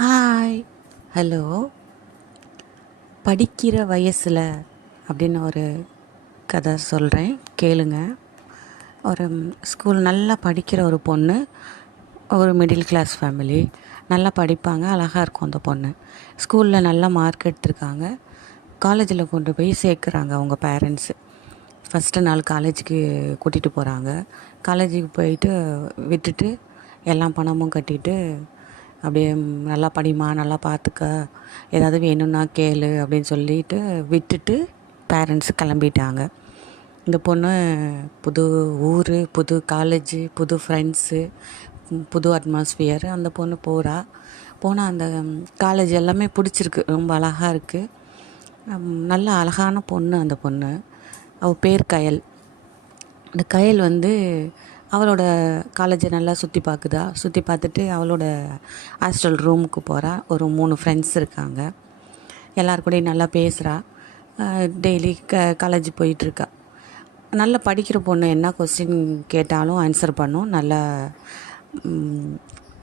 Hi, hello. படிக்கிற வயசில் அப்படின்னு ஒரு கதை சொல்கிறேன், கேளுங்க. ஒரு ஸ்கூல் நல்லா படிக்கிற ஒரு பொண்ணு, ஒரு மிடில் கிளாஸ் ஃபேமிலி. நல்லா படிப்பாங்க, அழகாக இருக்கும் அந்த பொண்ணு. ஸ்கூலில் நல்லா மார்க் எடுத்திருக்காங்க. காலேஜில் கொண்டு போய் சேர்க்குறாங்க அவங்க பேரண்ட்ஸு. ஃபஸ்ட்டு நாள் காலேஜுக்கு கூட்டிகிட்டு போகிறாங்க. காலேஜுக்கு போயிட்டு விட்டுட்டு எல்லா பணமும் கட்டிட்டு அப்படியே நல்லா படிமா, நல்லா பார்த்துக்க, ஏதாவது வேணும்னா கேளு அப்படின்னு சொல்லிட்டு விட்டுட்டு பேரண்ட்ஸு கிளம்பிட்டாங்க. இந்த பொண்ணு புது ஊர், புது காலேஜு, புது ஃப்ரெண்ட்ஸு, புது அட்மாஸ்ஃபியர். அந்த பொண்ணு போனால் அந்த காலேஜ் எல்லாமே பிடிச்சிருக்கு, ரொம்ப அழகாக இருக்குது. நல்ல அழகான பொண்ணு அந்த பொண்ணு. அவள் பேர் கயல். இந்த கயல் அவளோட காலேஜை நல்லா சுற்றி பார்த்துட்டு அவளோட ஹாஸ்டல் ரூமுக்கு போகிறா. ஒரு 3 ஃப்ரெண்ட்ஸ் இருக்காங்க. எல்லாருக்கூடையும் நல்லா பேசுகிறா. டெய்லி காலேஜ் போயிட்டுருக்கா. நல்லா படிக்கிற பொண்ணு, என்ன கொஸ்டின் கேட்டாலும் ஆன்சர் பண்ணும்.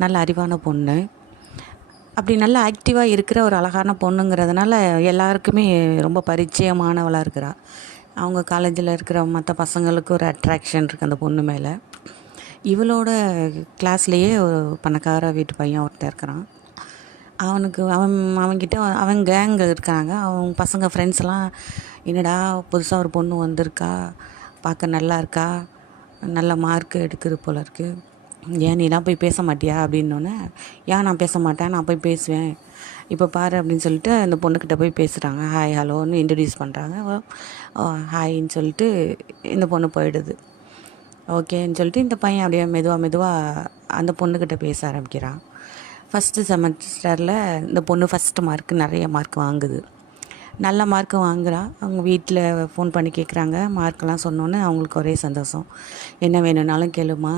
நல்ல அறிவான பொண்ணு. அப்படி நல்லா ஆக்டிவாக இருக்கிற ஒரு அழகான பொண்ணுங்கிறதுனால எல்லாருக்குமே ரொம்ப பரிச்சயமானவளாக இருக்கிறா. அவங்க காலேஜில் இருக்கிற மற்ற பசங்களுக்கு ஒரு அட்ராக்ஷன் இருக்குது அந்த பொண்ணு மேலே. இவளோட கிளாஸ்லேயே ஒரு பணக்கார வீட்டு பையன் ஒருத்தர் இருக்கிறான். அவன்கிட்ட அவன் கேங்கு இருக்காங்க. அவங்க பசங்க ஃப்ரெண்ட்ஸ்லாம், என்னடா புதுசாக ஒரு பொண்ணு வந்திருக்கா, பார்க்க நல்லா இருக்கா, நல்ல மார்க்கு எடுக்குது போல இருக்குது, ஏன் நீலாம் போய் பேச மாட்டியா அப்படின்னோடனே, ஏன் நான் பேச மாட்டேன், நான் போய் பேசுவேன், இப்போ பாரு அப்படின்னு சொல்லிட்டு அந்த பொண்ணுக்கிட்ட போய் பேசுகிறாங்க. ஹாய் ஹலோன்னு இன்ட்ரடியூஸ் பண்ணுறாங்க. ஹாயின்னு சொல்லிட்டு இந்த பொண்ணு போயிடுது. ஓகேன்னு சொல்லிட்டு இந்த பையன் அப்படியே மெதுவாக அந்த பொண்ணுக்கிட்ட பேச ஆரம்பிக்கிறான். ஃபஸ்ட்டு செமஸ்டரில் இந்த பொண்ணு நிறைய மார்க் வாங்குது. நல்ல மார்க்கு வாங்குறா. அவங்க வீட்டில் ஃபோன் பண்ணி கேட்குறாங்க. மார்க்கெலாம் சொன்னோன்னே அவங்களுக்கு ஒரே சந்தோஷம். என்ன வேணும்னாலும் கேளுமா,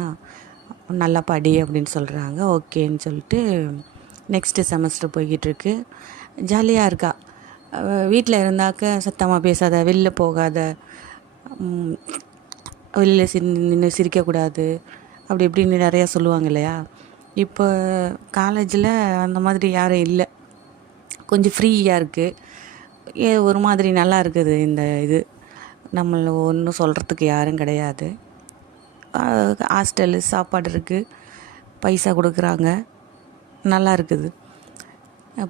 நல்லா படி அப்படின்னு சொல்கிறாங்க. ஓகேன்னு சொல்லிட்டு நெக்ஸ்ட்டு செமஸ்டர் போய்கிட்டுருக்கு. ஜாலியாக இருக்கா. வீட்டில் இருந்தாக்க சத்தமாக பேசாத, வெளில போகாத, வெளியில் நின்று சிரிக்கக்கூடாது, அப்படி இப்படின்னு நிறையா சொல்லுவாங்க இல்லையா. இப்போ காலேஜில் அந்த மாதிரி யாரும் இல்லை. கொஞ்சம் ஃப்ரீயாக இருக்குது. ஒரு மாதிரி நல்லா இருக்குது. இது நம்மளை ஒன்றும் சொல்கிறதுக்கு யாரும் கிடையாது. ஹாஸ்டலு சாப்பாடு இருக்குது, பைசா கொடுக்குறாங்க, நல்லா இருக்குது.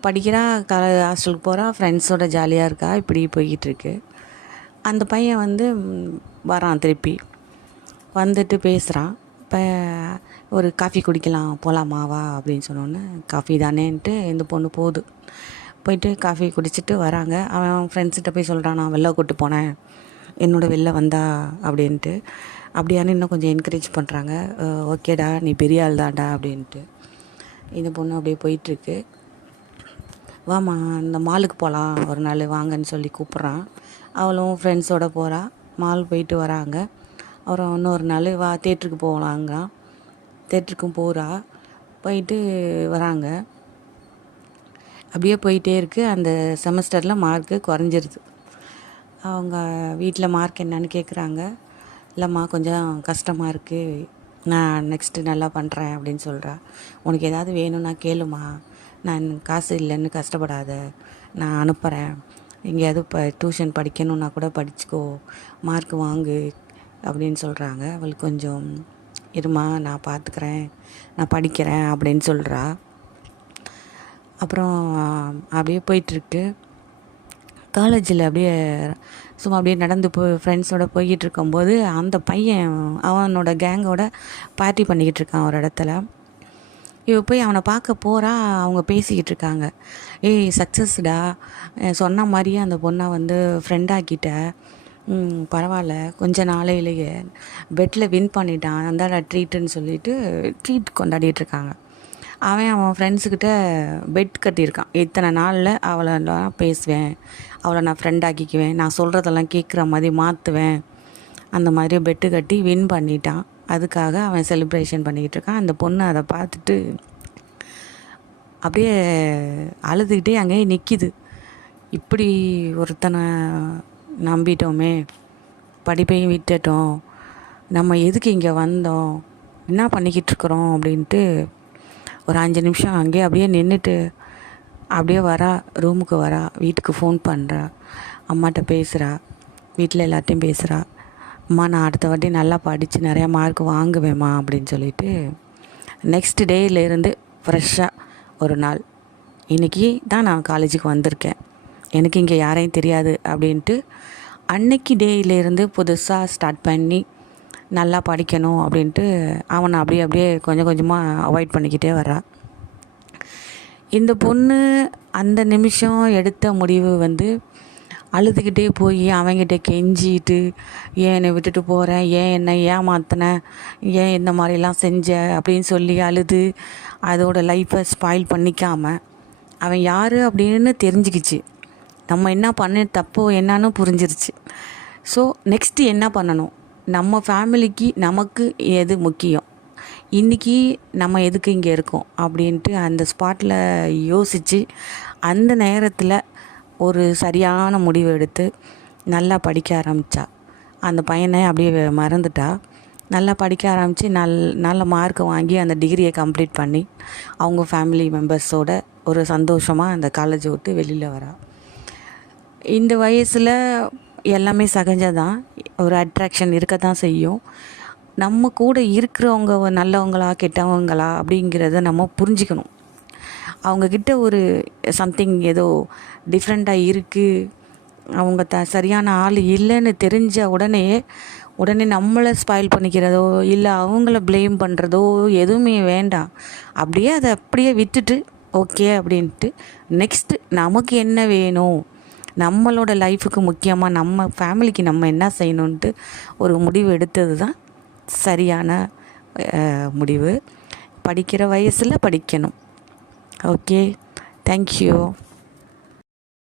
படிக்கிறா, ஹாஸ்டலுக்கு போகிறா, ஃப்ரெண்ட்ஸோட ஜாலியாக இருக்கா. இப்படி போய்கிட்டுருக்கு. அந்த பையன் வரான், திருப்பி வந்துட்டு பேசுகிறான். இப்போ ஒரு காஃபி குடிக்கலாம், போகலாமா வா அப்படின்னு சொன்னோன்னே, காஃபி தானேன்ட்டு இந்த பொண்ணு போயிட்டு காஃபி குடிச்சிட்டு வராங்க. அவன் ஃப்ரெண்ட்ஸ்கிட்ட போய் சொல்கிறான், நான் வெளில கூப்பிட்டு போனேன், வெளில வந்தா அப்படின்ட்டு. அப்படியானு இன்னும் கொஞ்சம் என்கரேஜ் பண்ணுறாங்க. ஓகேடா, நீ பெரிய ஆள் தான்டா அப்படின்ட்டு. இந்த பொண்ணு அப்படியே போயிட்டுருக்கு. வாமா, இந்த மாலுக்கு போகலாம் ஒரு நாள் வாங்கன்னு சொல்லி கூப்பிட்றான். அவளும் ஃப்ரெண்ட்ஸோடு போகிறா. மால் போயிட்டு வராங்க. அப்புறம் இன்னொரு நாள் வா தேட்டருக்கு போகலாங்க. தேட்டருக்கும் போகிறா. போயிட்டு வராங்க. அப்படியே போயிட்டே இருக்குது. அந்த செமஸ்டரில் மார்க்கு குறைஞ்சிருது. அவங்க வீட்டில் மார்க் என்னன்னு கேட்குறாங்க. இல்லைம்மா, கொஞ்சம் கஷ்டமாக இருக்குது, நான் நெக்ஸ்ட்டு நல்லா பண்ணுறேன் அப்படின்னு சொல்கிறா. உனக்கு ஏதாவது வேணும்னா கேளுமா, நான் காசு இல்லைன்னு கஷ்டப்படாத, நான் அனுப்புகிறேன், எங்கேயாவது இப்போ டியூஷன் படிக்கணுன்னா கூட படிச்சுக்கோ, மார்க் வாங்கு அப்படின்னு சொல்கிறாங்க. அவளுக்கு கொஞ்சம் இருமா, நான் பார்த்துக்கிறேன், நான் படிக்கிறேன் அப்படின்னு சொல்கிறா. அப்புறம் அப்படியே போயிட்டுருக்கு. காலேஜில் அப்படியே சும்மா அப்படியே நடந்து ஃப்ரெண்ட்ஸோடு போய்கிட்டு இருக்கும்போது அந்த பையன் அவனோட கேங்கோட பார்ட்டி பண்ணிக்கிட்டு இருக்கான் ஒரு இடத்துல. இவ போய் அவனை பார்க்க போகிறா. அவங்க பேசிக்கிட்டு இருக்காங்க. ஏய் சக்ஸஸ்டா, சொன்ன மாதிரியே அந்த பொண்ணை ஃப்ரெண்டாக்கிட்ட, பரவாயில்ல, கொஞ்ச நாளையிலேயே பெட்டில் வின் பண்ணிட்டான், அந்தாடா ட்ரீட்டுன்னு சொல்லிட்டு ட்ரீட் கொண்டாடிட்டுருக்காங்க. அவன் ஃப்ரெண்ட்ஸுக்கிட்ட பெட் கட்டியிருக்கான். இத்தனை நாளில் அவளை நான் பேசுவேன், அவளை நான் ஃப்ரெண்டாக்கிக்குவேன், நான் சொல்கிறதெல்லாம் கேட்குற மாதிரி மாற்றுவேன், அந்த மாதிரி பெட்டு கட்டி வின் பண்ணிட்டான். அதுக்காக அவன் செலிப்ரேஷன் பண்ணிக்கிட்டு இருக்கான். அந்த பொண்ணு அதை பார்த்துட்டு அப்படியே அழுதுகிட்டே அங்கேயே நிற்கிது. இப்படி ஒருத்தனை நம்பிட்டோமே, படிப்பையும் விட்டுட்டோம், நம்ம எதுக்கு இங்கே வந்தோம், என்ன பண்ணிக்கிட்டு இருக்கிறோம் அப்படின்ட்டு ஒரு 5 நிமிஷம் அங்கேயே அப்படியே நின்றுட்டு அப்படியே வரா, ரூமுக்கு வரா, வீட்டுக்கு ஃபோன் பண்ணுறா, அம்மாட்ட பேசுகிறா, வீட்டில் எல்லார்ட்டையும் பேசுகிறா. அம்மா நான் அடுத்த வாட்டி நல்லா படித்து நிறையா மார்க் வாங்குவேம்மா அப்படின்னு சொல்லிட்டு நெக்ஸ்ட் டேயிலேருந்து ஃப்ரெஷ்ஷாக ஒரு நாள், இன்றைக்கி தான் நான் காலேஜுக்கு வந்திருக்கேன், எனக்கு இங்கே யாரையும் தெரியாது அப்படின்ட்டு அன்னைக்கு டேயிலேருந்து புதுசாக ஸ்டார்ட் பண்ணி நல்லா படிக்கணும் அப்படின்ட்டு அவனை அப்படியே அப்படியே கொஞ்சம் கொஞ்சமாக அவாய்ட் பண்ணிக்கிட்டே வர்றா. இந்த பொண்ணு அந்த நிமிஷம் எடுத்த முடிவு அழுதுகிட்டே போய் அவங்கிட்ட கெஞ்சிட்டு, ஏன் என்னை விட்டுட்டு போகிறேன், ஏன் என்னை ஏமாத்தின, ஏன் இந்த மாதிரிலாம் செஞ்ச அப்படின்னு சொல்லி அழுது அதோட லைஃப்பை ஸ்பாயில் பண்ணிக்காமல் அவன் யார் அப்படின்னு தெரிஞ்சுக்கிச்சு. நம்ம என்ன பண்ண தப்பு என்னன்னு புரிஞ்சிருச்சு. ஸோ நெக்ஸ்ட்டு என்ன பண்ணணும், நம்ம ஃபேமிலிக்கு நமக்கு எது முக்கியம், இன்றைக்கி நம்ம எதுக்கு இங்கே இருக்கோம் அப்படின்ட்டு அந்த ஸ்பாட்டில் யோசித்து அந்த நேரத்தில் ஒரு சரியான முடிவு எடுத்து நல்லா படிக்க ஆரம்பித்தா. அந்த பையனை அப்படியே மறந்துட்டா. நல்லா படிக்க ஆரம்பித்து நல்ல மார்க்கை வாங்கி அந்த டிகிரியை கம்ப்ளீட் பண்ணி அவங்க ஃபேமிலி மெம்பர்ஸோட ஒரு சந்தோஷமாக அந்த காலேஜை விட்டு வெளியில் வரா. இந்த வயசில் எல்லாமே சகஜம்தான், ஒரு அட்ராக்ஷன் இருக்க தான் செய்யும். நம்ம கூட இருக்கிறவங்க நல்லவங்களா கெட்டவங்களா அப்படிங்கிறத நம்ம புரிஞ்சுக்கணும். அவங்கக்கிட்ட ஒரு சம்திங் ஏதோ டிஃப்ரெண்ட்டாக இருக்குது, அவங்க சரியான ஆள் இல்லைன்னு தெரிஞ்ச உடனே நம்மளை ஸ்பாயில் பண்ணிக்கிறதோ இல்லை அவங்கள ப்ளேம் பண்ணுறதோ எதுவுமே வேண்டாம். அதை அப்படியே விட்டுட்டு ஓகே அப்படின்ட்டு நெக்ஸ்ட்டு நமக்கு என்ன வேணும், நம்மளோட லைஃபுக்கு முக்கியமாக நம்ம ஃபேமிலிக்கு நம்ம என்ன செய்யணுன்ட்டு ஒரு முடிவு எடுத்தது தான் சரியான முடிவு. படிக்கிற வயசில் படிக்கணும். Okay, thank you.